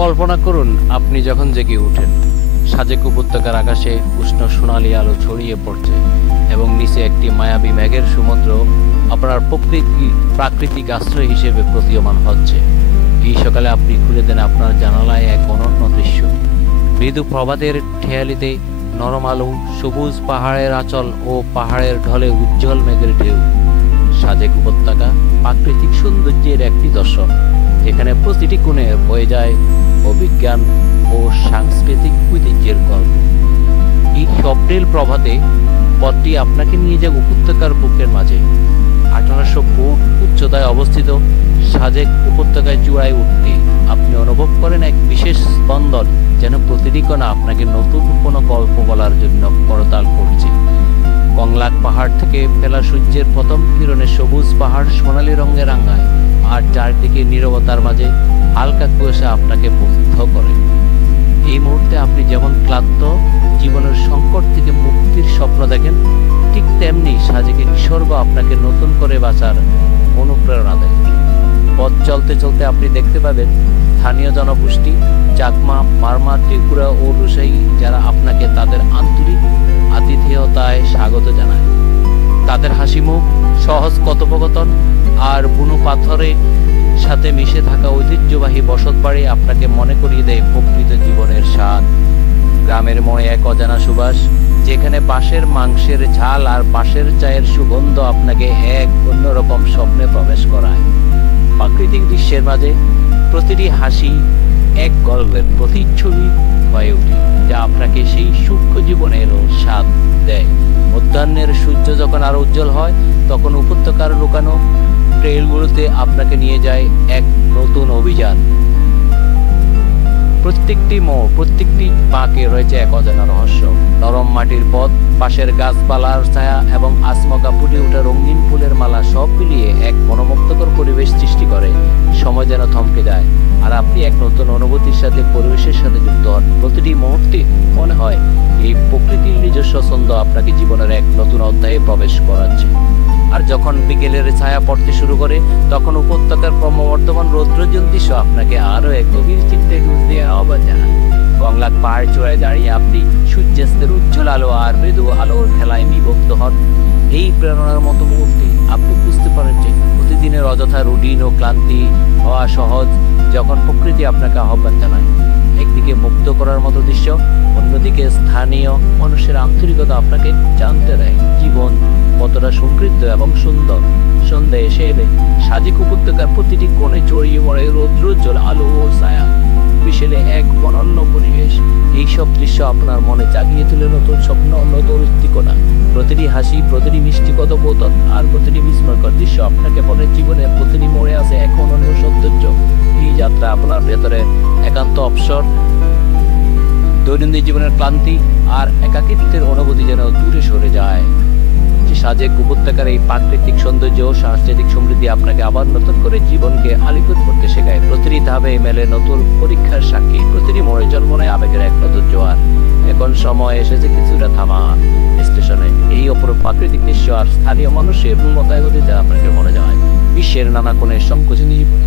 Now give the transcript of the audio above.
কল্পনা করুন আপনি যখন জেগে ওঠেন, সাজেক উপত্যকার আকাশে উষ্ণ সোনালি আলো ছড়িয়ে পড়ছে এবং নিচে একটি মায়াবী মেঘের সমুদ্র আপনার প্রাকৃতিক আশ্রয় হিসেবে প্রতীয়মান হচ্ছে। এই সকালে আপনি খুলে দেন আপনার জানালায় এক অনন্য দৃশ্য। মৃদু প্রভাতের ঠেয়ালিতে নরম আলো, সবুজ পাহাড়ের আঁচল ও পাহাড়ের ঢলে উজ্জ্বল মেঘের ঢেউ। সাজেক উপত্যকা প্রাকৃতিক সৌন্দর্যের একটি দর্শন, যেখানে প্রতিটি কোণে বয়ে যায় অভিজ্ঞান ও সাংস্কৃতিক ঐতিহ্যের গল্প। এই স্বপ্নের প্রভাতে পথটি আপনাকে নিয়ে যায় উপত্যকার বুকের মাঝে। 1800 ফুট উচ্চতায় অবস্থিত সাজেক উপত্যকায় চূড়ায় উঠতে আপনি অনুভব করেন এক বিশেষ স্পন্দন, যেন প্রতিটি কণা আপনাকে নতুন কোনো গল্প বলার জন্য করতাল করছে। কংলাক পাহাড় থেকে ফেলা সূর্যের প্রথম কিরণে সবুজ পাহাড় সোনালী রঙে রাঙায়, আর চারদিকে নীরবতার মাঝে হালকা কুয়াশা আপনাকে মুগ্ধ করে। এই মুহূর্তে আপনি যেমন ক্লান্ত, জীবনের সংকট থেকে মুক্তির স্বপ্ন দেখেন, ঠিক তেমনি সাজেকের নিসর্গ আপনাকে নতুন করে বাঁচার অনুপ্রেরণা দেয়। পথ চলতে চলতে আপনি দেখতে পাবেন স্থানীয় জনগোষ্ঠী চাকমা, মারমা, ত্রিপুরা ও লুসাই, যারা আপনাকে তাদের আন্তরিক আতিথেয়তায় স্বাগত জানায়। তাদের হাসিমুখ, সহজ কথোপকথন আর বুনো পাথরের সাথে মিশে থাকা ঐতিহ্যবাহী বসত বাড়ি আপনাকে মনে করিয়ে দেয় প্রকৃত জীবনের স্বাদ। গ্রামের মোড়ে এক অজানা সুবাস, যেখানে বাঁশের মাংসের ঝাল আর বাঁশের চায়ের সুগন্ধ আপনাকে এক অন্যরকম স্বপ্নে প্রবেশ করায়। প্রাকৃতিক দৃশ্যের মাঝে প্রতিটি হাসি এক গল্পের প্রতিচ্ছবি হয়ে ওঠে, যা আপনাকে সেই সূক্ষ্ম জীবনেরও স্বাদ দেয়। মধ্যাহ্নের সূর্য যখন আরো উজ্জ্বল হয়, তখন উপত্যকার লুকানো ট্রেলগুলোতে আপনাকে নিয়ে যায় এক নতুন অভিযান। প্রত্যেকটি মোড়, প্রত্যেকটি বাঁকে রয়েছে এক অজানা রহস্য। নরম মাটির পথ, পাশের গাছপালার ছায়া এবং আসমকা ফুটে ওঠা রঙিন ফুলের মালা সব মিলিয়ে এক মনোমুগ্ধকর পরিবেশ সৃষ্টি করে। সময় যেন থমকে যায়, আর আপনি এক নতুন অনুভূতির সাথে পরিবেশের সাথে যুক্ত হন। প্রতিটি মুহূর্তে মনে হয় এই প্রকৃতির নিজস্ব ছন্দ আপনাকে জীবনের এক নতুন অধ্যায়ে প্রবেশ করাচ্ছে। আর যখন বিকেলের ছায়া পড়তে শুরু করে, তখন উপত্যকার ক্রমবর্ধমান রৌদ্রোজ্জ্বল দৃশ্য আপনাকে আরো এক গভীর চিন্তায় ডুব দিয়ে আহ্বান জানায়। কংলাক পাহাড় চূড়ায় দাঁড়িয়ে আপনি সূর্যাস্তের উজ্জ্বল আলো আর মৃদু আলোর খেলায় বিভক্ত হন। এই প্রেরণার মতো মুহূর্তে আপনি বুঝতে পারেন যে প্রতিদিনের অযথা রুটিন ও ক্লান্তি হওয়া সহজ, যখন প্রকৃতি আপনাকে আহ্বান জানায়। একদিকে মুক্ত করার মতো দৃশ্য, অন্যদিকে স্থানীয় মানুষের আন্তরিকতা আপনাকে জানতে দেয় জীবন কতটা সমৃদ্ধ এবং সুন্দর। সন্ধ্যা এসে এলে সাজেক উপত্যকার প্রতিটি কোণে ছড়িয়ে পড়ে রৌদ্রোজ্জ্বল আলো ও ছায়া, বিশেলে এক অনন্য পরিবেশ। এইসব দৃশ্য আপনার মনে জাগিয়ে তুলে নতুন স্বপ্ন, নতুন উদ্দীপনা। প্রতিটি হাসি, প্রতিটি মিষ্টি কথোপকথন আর প্রতিটি বিস্ময়কর দৃশ্য আপনাকে বলে জীবনের প্রতিটি মোড়ে আছে এক অনন্য সৌন্দর্য। এই যাত্রা আপনার ভেতরে একান্ত অবসর, দৈনন্দিন জীবনের ক্লান্তি আর একাকিত্বের অনুভূতি যেন দূরে সরে যায়। সাজেক উপত্যকার এই প্রাকৃতিক সৌন্দর্য ও সাংস্কৃতিক সমৃদ্ধি আপনাকে আবার নতুন করে জীবনকে আলিঙ্গন করতে শেখায়। প্রতিটি ধাপে মেলে নতুন পরীক্ষার সাক্ষী, প্রতিটি মোড়ে জন্ম নেয় আবেগের এক নতুন জোয়ার। এখন সময় এসেছে কিছুটা থামা স্টেশনে। এই অপরূপ প্রাকৃতিক দৃশ্য আর স্থানীয় মানুষের মতাগতিতে আপনাকে মনে যায় বিশ্বের নানা কোণে সংকোচনী জীবনে